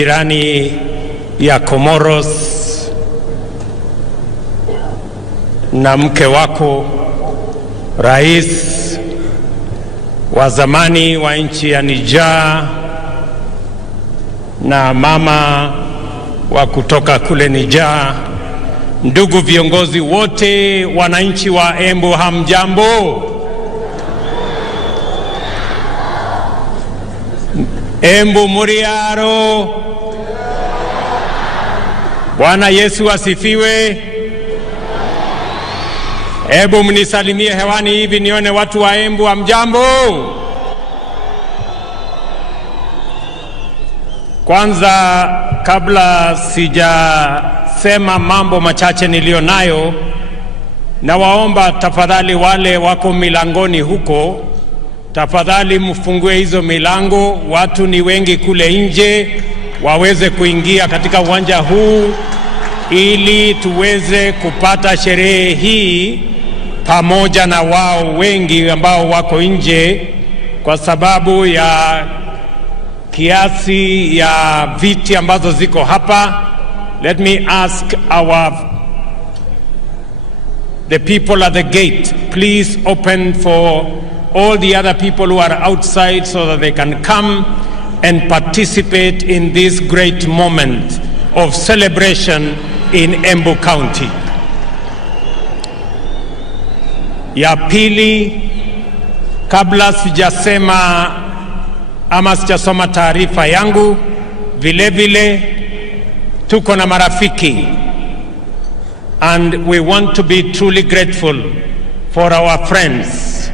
Jirani ya Comoros na mke wako, rais wa zamani wa nchi ya Niger na mama wa kutoka kule Niger, ndugu viongozi wote, wananchi wa Embu, hamjambo? Embu muriaro. Bwana Yesu asifiwe. Hebu mnisalimie hewani hivi nione watu wa Embu, hamjambo? Kwanza, kabla sijasema mambo machache nilio nayo, na waomba tafadhali wale wako milangoni huko, tafadhali mfungue hizo milango, watu ni wengi kule nje, waweze kuingia katika uwanja huu ili tuweze kupata sherehe hii pamoja na wao wengi ambao wako nje kwa sababu ya kiasi ya viti ambazo ziko hapa. Let me ask the people at the gate, please open for all the other people who are outside so that they can come and participate in this great moment of celebration in Embu County. Ya pili, kabla sijasema ama sijasoma taarifa yangu, vile vile tuko na marafiki, and we want to be truly grateful for our friends,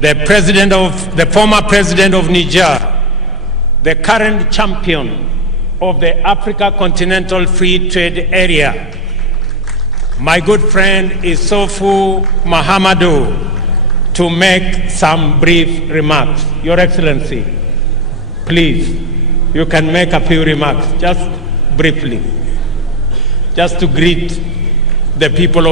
the former president of Niger, the current champion of the Africa Continental Free Trade Area, my good friend Isofu Mahamadou, to make some brief remarks. Your Excellency, please, you can make a few remarks, just briefly, just to greet the people of